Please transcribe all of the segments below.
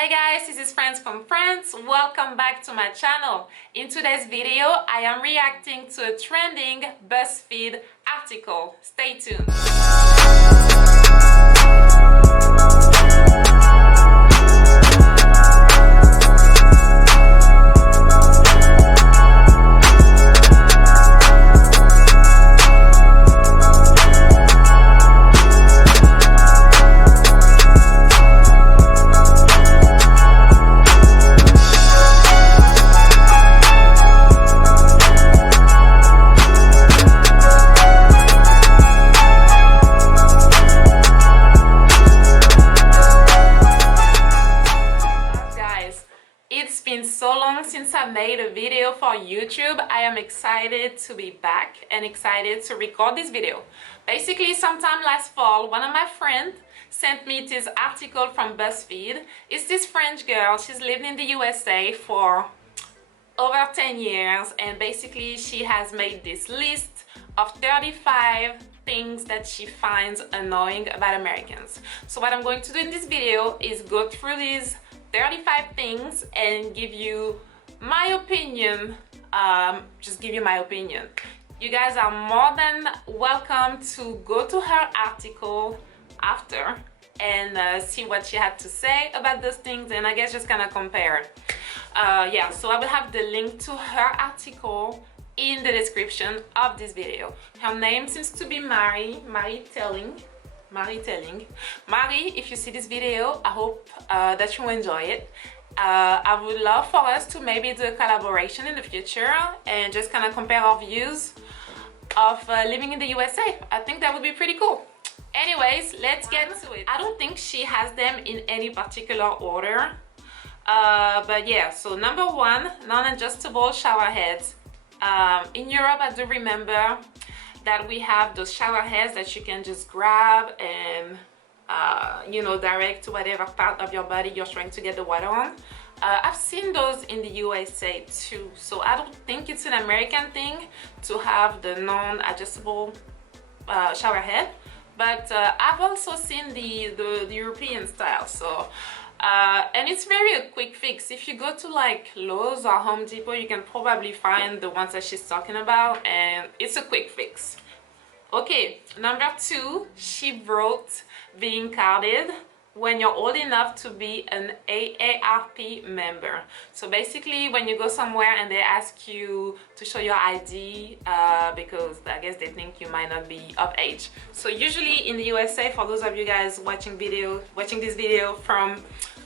Hey guys, this is Friends from France. Welcome back to my channel. In today's video, I am reacting to a trending Buzzfeed article. Stay tuned. It's been so long since I made a video for YouTube. I am excited to be back and excited to record this video. Basically, sometime last fall, one of my friends sent me this article from Buzzfeed. It's this French girl. She's lived in the USA for over 10 years, and basically she has made this list of 35 things that she finds annoying about Americans. So what I'm going to do in this video is go through these 35 things and give you my opinion. Just give you my opinion. You guys are more than welcome to go to her article after and see what she had to say about those things, and I guess just kind of compare. Yeah, so I will have the link to her article in the description of this video. Her name seems to be Marie Telling. Marie, if you see this video, I hope that you enjoy it. I would love for us to maybe do a collaboration in the future and just kind of compare our views of living in the USA. I think that would be pretty cool. Anyways, let's get to it. I don't think she has them in any particular order, but yeah. So number one, non-adjustable shower heads. In Europe, I do remember that we have those shower heads that you can just grab and you know, direct to whatever part of your body you're trying to get the water on. I've seen those in the USA too, so I don't think it's an American thing to have the non-adjustable shower head, but I've also seen the European style. So and it's very a quick fix. If you go to like Lowe's or Home Depot, you can probably find the ones that she's talking about, and it's a quick fix. Okay, number two, she wrote being carded when you're old enough to be an AARP member. So basically, when you go somewhere and they ask you to show your ID because I guess they think you might not be of age. So usually in the USA, for those of you guys watching this video from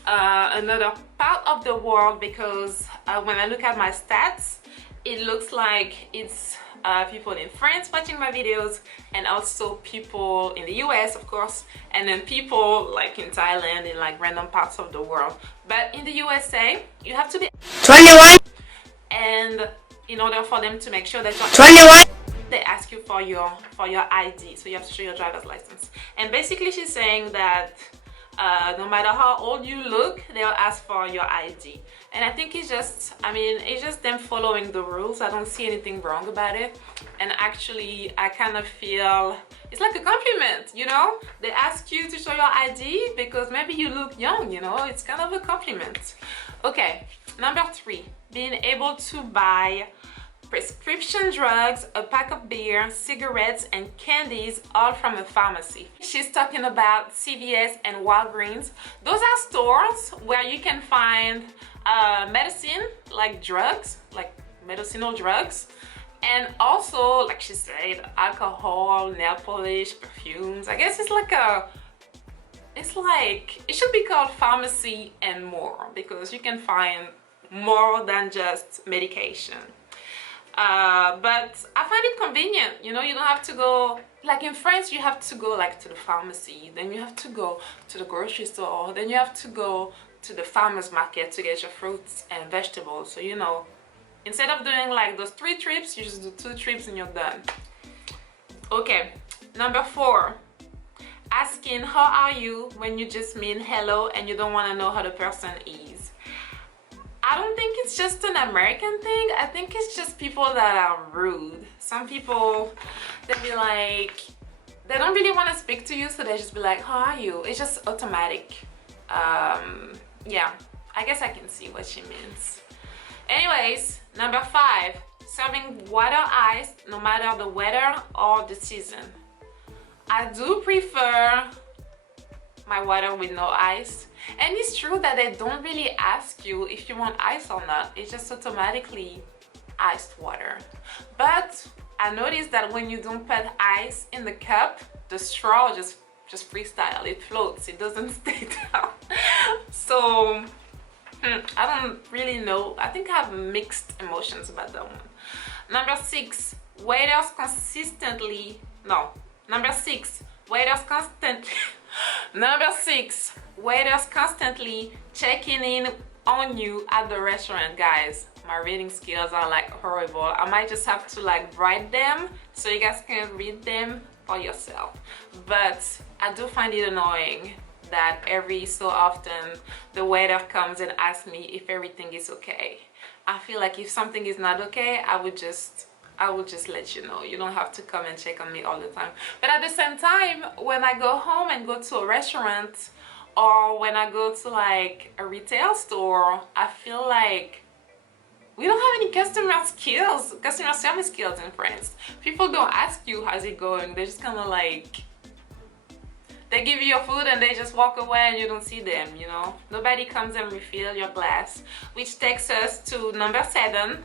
another part of the world, because when I look at my stats, it looks like it's people in France watching my videos, and also people in the US, of course, and then people like in Thailand, in like random parts of the world. But in the USA, you have to be 21, and in order for them to make sure that you're 21, they ask you for your ID, so you have to show your driver's license. And basically she's saying that no matter how old you look, they'll ask for your ID. And I think it's just, I mean, it's just them following the rules. I don't see anything wrong about it. And actually, I kind of feel it's like a compliment, you know? They ask you to show your ID because maybe you look young, you know? It's kind of a compliment. Okay, number three, being able to buy prescription drugs, a pack of beer, cigarettes, and candies, all from a pharmacy. She's talking about CVS and Walgreens. Those are stores where you can find medicine, like drugs, like medicinal drugs, and also, like she said, alcohol, nail polish, perfumes. I guess it's like it should be called pharmacy and more, because you can find more than just medication. But I find it convenient, you know. You don't have to go, like in France, you have to go like to the pharmacy, then you have to go to the grocery store, then you have to go to the farmer's market to get your fruits and vegetables. So, you know, instead of doing like those 3 trips, you just do 2 trips and you're done. Okay, number four, asking how are you when you just mean hello and you don't want to know how the person is. I don't think it's just an American thing. I think it's just people that are rude. Some people, they'll be like, they don't really want to speak to you, so they just be like, how are you? It's just automatic. Yeah, I guess I can see what she means. Anyways, number 5, serving water ice no matter the weather or the season. I do prefer my water with no ice, and it's true that they don't really ask you if you want ice or not. It's just automatically iced water. But I noticed that when you don't put ice in the cup, the straw just freestyle, it floats, it doesn't stay down. So I don't really know. I think I have mixed emotions about that one. Number 6, waiters constantly Number 6, waiters constantly checking in on you at the restaurant. Guys, my reading skills are like horrible. I might just have to like write them so you guys can read them for yourself. But I do find it annoying that every so often the waiter comes and asks me if everything is okay. I feel like if something is not okay, I would just let you know. You don't have to come and check on me all the time. But at the same time, when I go home and go to a restaurant, or when I go to like a retail store, I feel like we don't have any customer service skills in France. People don't ask you how's it going. They're just kind of like, they give you your food and they just walk away and you don't see them, you know. Nobody comes and refill your glass, which takes us to number 7.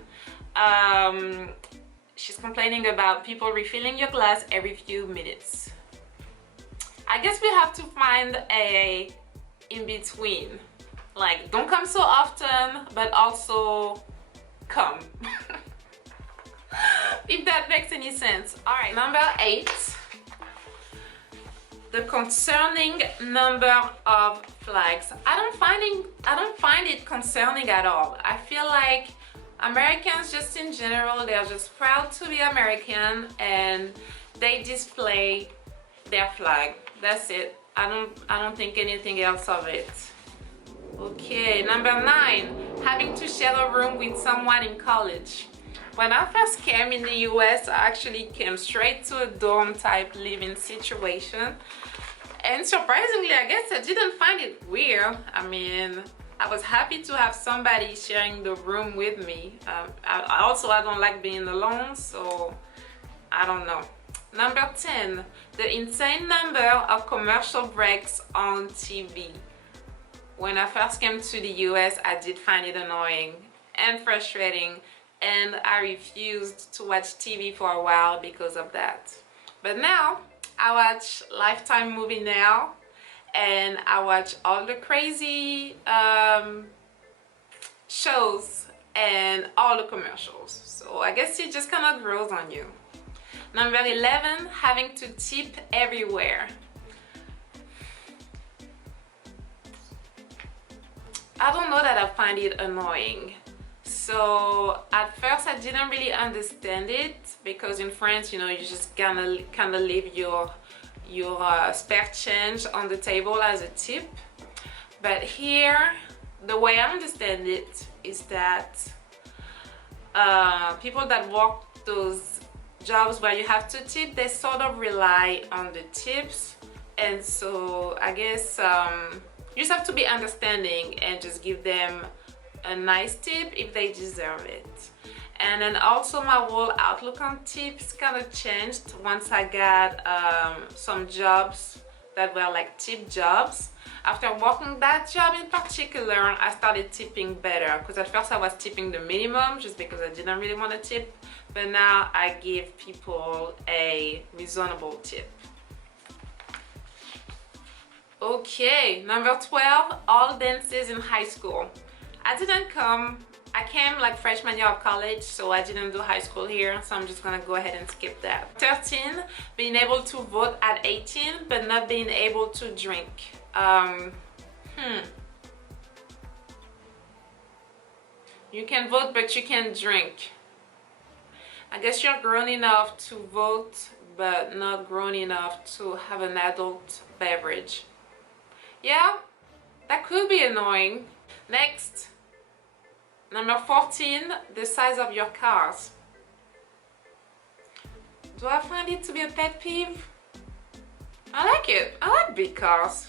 She's complaining about people refilling your glass every few minutes. I guess we have to find a in-between. Like, don't come so often, but also come. If that makes any sense. All right, number 8. The concerning number of flags. I don't find it concerning at all. I feel like Americans just in general, they're just proud to be American and they display their flag. That's it. I don't think anything else of it. Okay, number 9, having to share a room with someone in college. When I first came in the US, I actually came straight to a dorm type living situation. And surprisingly, I guess I didn't find it weird. I mean, I was happy to have somebody sharing the room with me. I don't like being alone, so I don't know. Number 10, the insane number of commercial breaks on TV. When I first came to the US, I did find it annoying and frustrating, and I refused to watch TV for a while because of that. But now, I watch Lifetime movie now, and I watch all the crazy shows and all the commercials. So I guess it just kind of grows on you. Number 11, having to tip everywhere. I don't know that I find it annoying. So at first I didn't really understand it, because in France, you know, you just kind of leave your spare change on the table as a tip. But here, the way I understand it is that people that work those jobs where you have to tip, they sort of rely on the tips. And so I guess you just have to be understanding and just give them a nice tip if they deserve it. And then also my whole outlook on tips kind of changed once I got some jobs that were like tip jobs. After working that job in particular, I started tipping better, because at first I was tipping the minimum just because I didn't really want to tip, but now I give people a reasonable tip. Okay, number 12, all dances in high school. I came like freshman year of college, so I didn't do high school here, so I'm just gonna go ahead and skip that. 13, being able to vote at 18 but not being able to drink. You can vote but you can't drink. I guess you're grown enough to vote but not grown enough to have an adult beverage. Yeah, that could be annoying. Next, number 14, the size of your cars. Do I find it to be a pet peeve? I like it. I like big cars.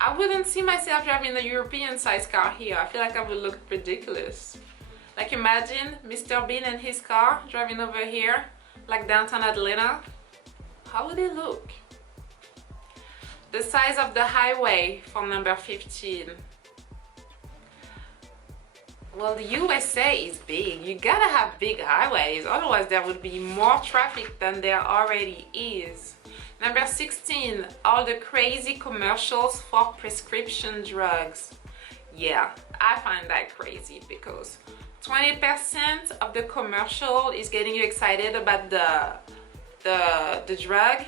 I wouldn't see myself driving a European size car here. I feel like I would look ridiculous. Like imagine Mr. Bean and his car driving over here, like downtown Atlanta. How would it look? The size of the highway for number 15. Well, the USA is big. You gotta have big highways, otherwise there would be more traffic than there already is. Number 16, all the crazy commercials for prescription drugs. Yeah, I find that crazy because 20% of the commercial is getting you excited about the drug,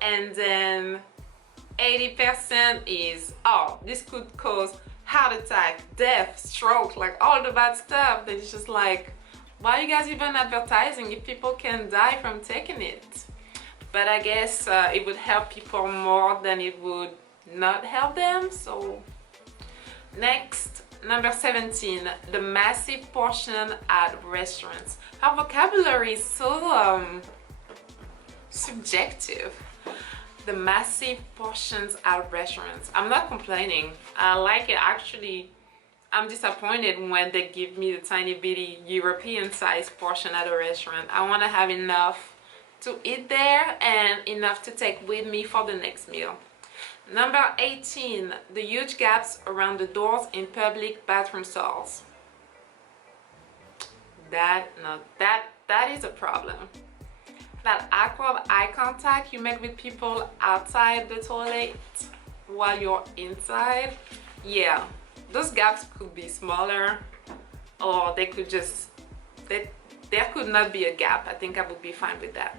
and then 80% is, oh, this could cause heart attack, death, stroke, like all the bad stuff. That it's just like, why are you guys even advertising if people can die from taking it? But I guess it would help people more than it would not help them. So next, number 17, the massive portion at restaurants. Our vocabulary is so subjective. The massive portions at restaurants. I'm not complaining. I like it. Actually, I'm disappointed when they give me the tiny bitty European size portion at a restaurant. I want to have enough to eat there and enough to take with me for the next meal. Number 18, the huge gaps around the doors in public bathroom stalls. That is a problem. That awkward eye contact you make with people outside the toilet while you're inside. Yeah, those gaps could be smaller, or they could just, there could not be a gap. I think I would be fine with that.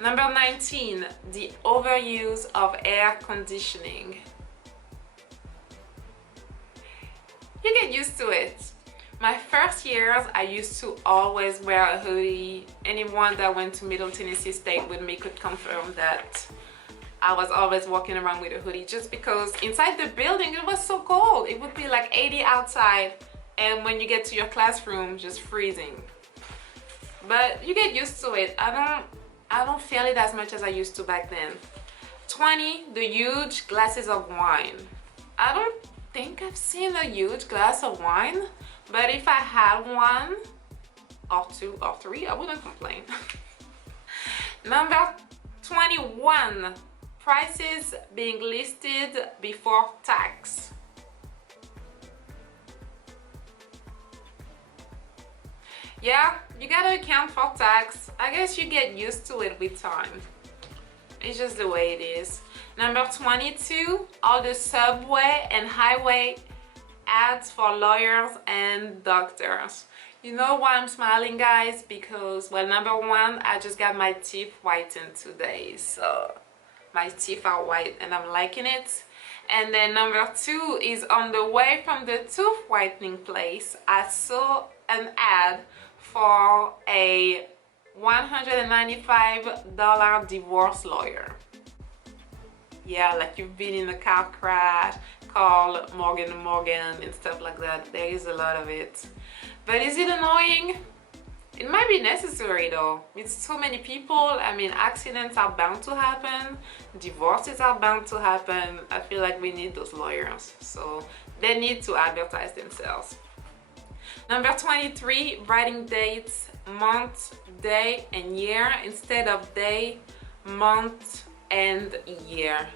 Number 19, the overuse of air conditioning. You get used to it. My first years, I used to always wear a hoodie. Anyone that went to Middle Tennessee State with me could confirm that I was always walking around with a hoodie, just because inside the building it was so cold. It would be like 80 outside, and when you get to your classroom, just freezing. But you get used to it. I don't feel it as much as I used to back then. 20, the huge glasses of wine. I don't think I've seen a huge glass of wine. But if I had one or two or three, I wouldn't complain. Number 21, prices being listed before tax. Yeah, you gotta account for tax. I guess you get used to it with time. It's just the way it is. Number 22, all the subway and highway ads for lawyers and doctors. You know why I'm smiling, guys? Because, well, number one, I just got my teeth whitened today, so my teeth are white and I'm liking it. And then number two is, on the way from the tooth whitening place, I saw an ad for a $195 divorce lawyer. Yeah, like you've been in a car crash, call Morgan & Morgan and stuff like that. There is a lot of it. But is it annoying? It might be necessary though. With so many people, I mean, accidents are bound to happen. Divorces are bound to happen. I feel like we need those lawyers. So they need to advertise themselves. Number 23, writing dates, month, day, and year instead of day, month, and year.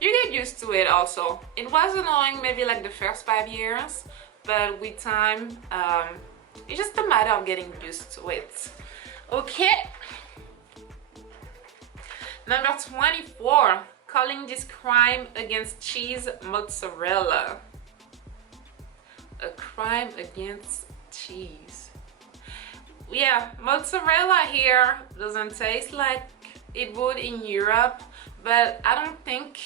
You get used to it also. It was annoying maybe like the first 5 years, but with time, it's just a matter of getting used to it. Okay. Number 24, calling this crime against cheese mozzarella. A crime against cheese. Yeah, mozzarella here doesn't taste like it would in Europe, but I don't think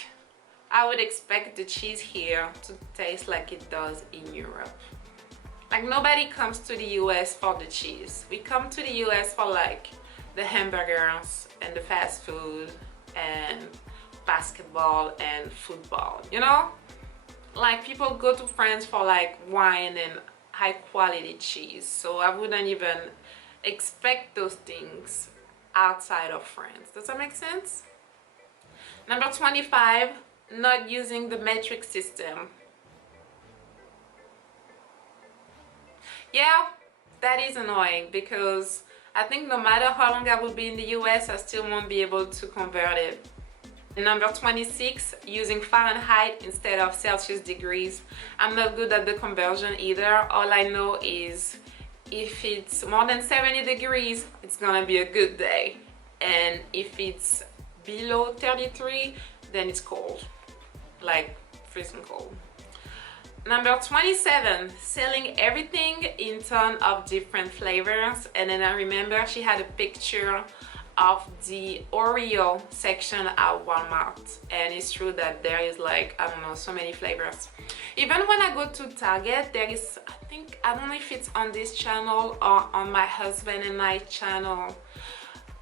I would expect the cheese here to taste like it does in Europe. Like, nobody comes to the US for the cheese. We come to the US for like the hamburgers and the fast food and basketball and football, you know? Like, people go to France for like wine and high quality cheese. So I wouldn't even expect those things outside of France. Does that make sense? Number 25, not using the metric system. Yeah, that is annoying because I think no matter how long I will be in the US, I still won't be able to convert it. Number 26, using Fahrenheit instead of Celsius degrees. I'm not good at the conversion either. All I know is if it's more than 70 degrees, it's gonna be a good day. And if it's below 33, then it's cold, like freezing cold. Number 27, selling everything in tons of different flavors. And then I remember she had a picture of the Oreo section at Walmart, and it's true that there is like, I don't know, so many flavors. Even when I go to Target, there is, I don't know if it's on this channel or on my husband and I channel,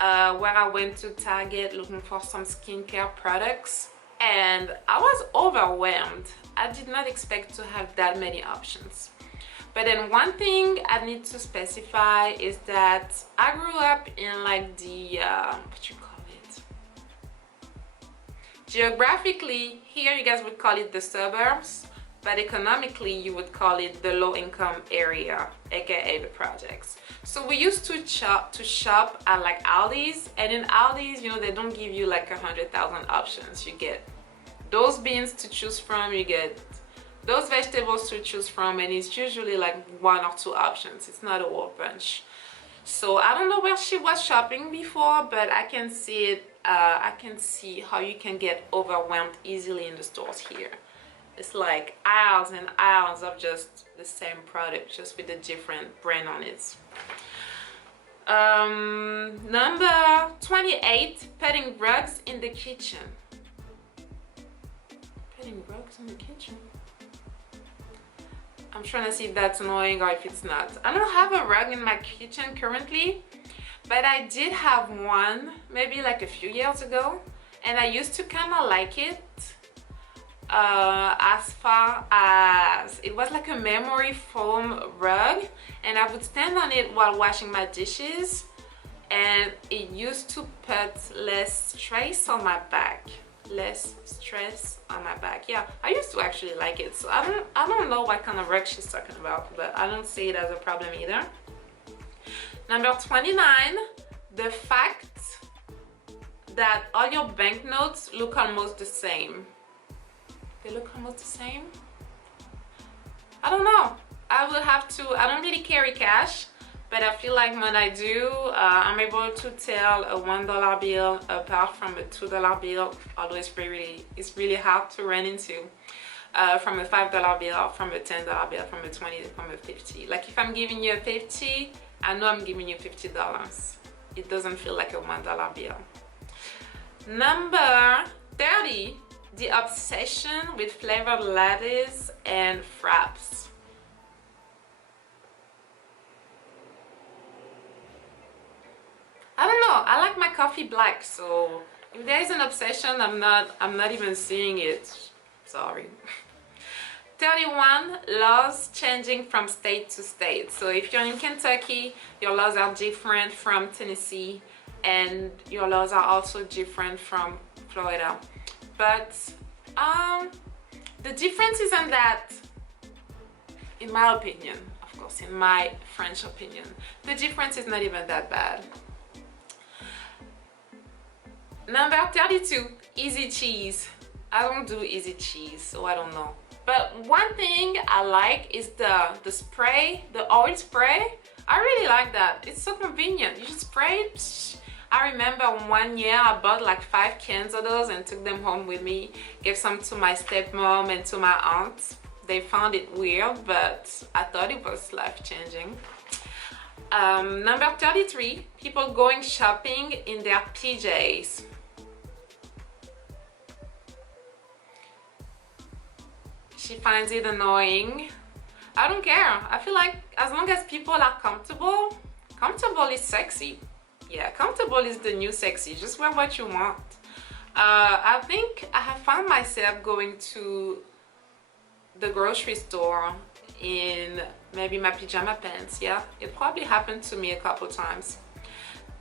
where I went to Target looking for some skincare products, and I was overwhelmed. I did not expect to have that many options. But then one thing I need to specify is that I grew up in like the, what you call it? Geographically, here you guys would call it the suburbs, but economically you would call it the low income area, aka the projects. So we used to shop at like Aldi's, and in Aldi's, you know, they don't give you like 100,000 options. You get those beans to choose from, you get those vegetables to choose from, and it's usually like 1 or 2 options. It's not a whole bunch. So I don't know where she was shopping before, but I can see it. I can see how you can get overwhelmed easily in the stores here. It's like aisles and aisles of just the same product, just with a different brand on it. Number 28, putting rugs in the kitchen. Putting rugs in the kitchen? I'm trying to see if that's annoying or if it's not. I don't have a rug in my kitchen currently, but I did have one maybe like a few years ago, and I used to kind of like it, as far as it was like a memory foam rug, and I would stand on it while washing my dishes, and it used to put less stress on my back. Yeah, I used to actually like it. So I don't know what kind of rug she's talking about, but I don't see it as a problem either. Number 29, the fact that all your banknotes look almost the same. They look almost the same? I don't know. I will have to, I don't really carry cash, but I feel like when I do, I'm able to tell a $1 bill apart from a $2 bill, although it's really hard to run into, from a $5 bill, from a $10 bill, from a 20, from a 50. Like if I'm giving you a 50, I know I'm giving you $50. It doesn't feel like a $1 bill. Number 30, the obsession with flavored lattes and fraps. I don't know, I like my coffee black, so if there is an obsession, I'm not even seeing it. Sorry. 31, laws changing from state to state. So if you're in Kentucky, your laws are different from Tennessee, and your laws are also different from Florida. But the difference isn't that, in my opinion, of course, in my French opinion, the difference is not even that bad. Number 32, easy cheese. I don't do easy cheese, so I don't know. But one thing I like is the spray, the oil spray. I really like that. It's so convenient. You just spray it. I remember one year I bought like 5 cans of those and took them home with me. Gave some to my stepmom and to my aunt. They found it weird, but I thought it was life-changing. Number 33, people going shopping in their PJs. She finds it annoying. I don't care. I feel like as long as people are comfortable, comfortable is sexy. Yeah, comfortable is the new sexy. Just wear what you want. I think I have found myself going to the grocery store in maybe my pajama pants. Yeah, it probably happened to me a couple times.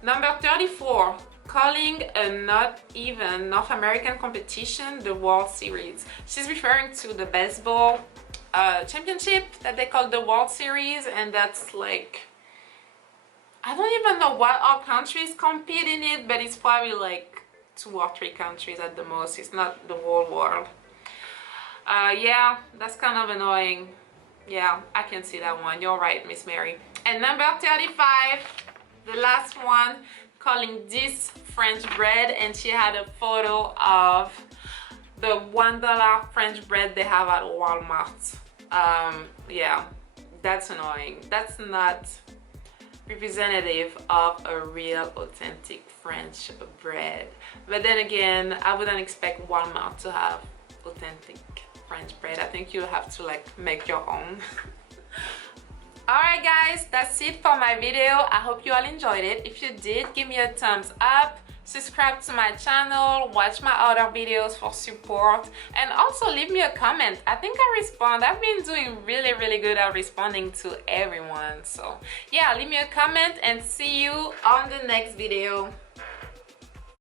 Number 34, calling a not even North American competition the World Series. She's referring to the baseball championship that they call the World Series, and that's like, I don't even know what all countries compete in it, but it's probably like 2 or 3 countries at the most. It's not the whole world. Yeah, that's kind of annoying. Yeah, I can see that one. You're right, Miss Mary. And number 35, the last one, calling this French bread, and she had a photo of the $1 French bread they have at Walmart. Yeah, that's annoying. That's not representative of a real authentic French bread. But then again, I wouldn't expect Walmart to have authentic French bread. I think you have to like make your own. Alright guys, that's it for my video. I hope you all enjoyed it. If you did, give me a thumbs up, subscribe to my channel, watch my other videos for support, and also leave me a comment. I think I respond. I've been doing really good at responding to everyone. So yeah, leave me a comment and see you on the next video.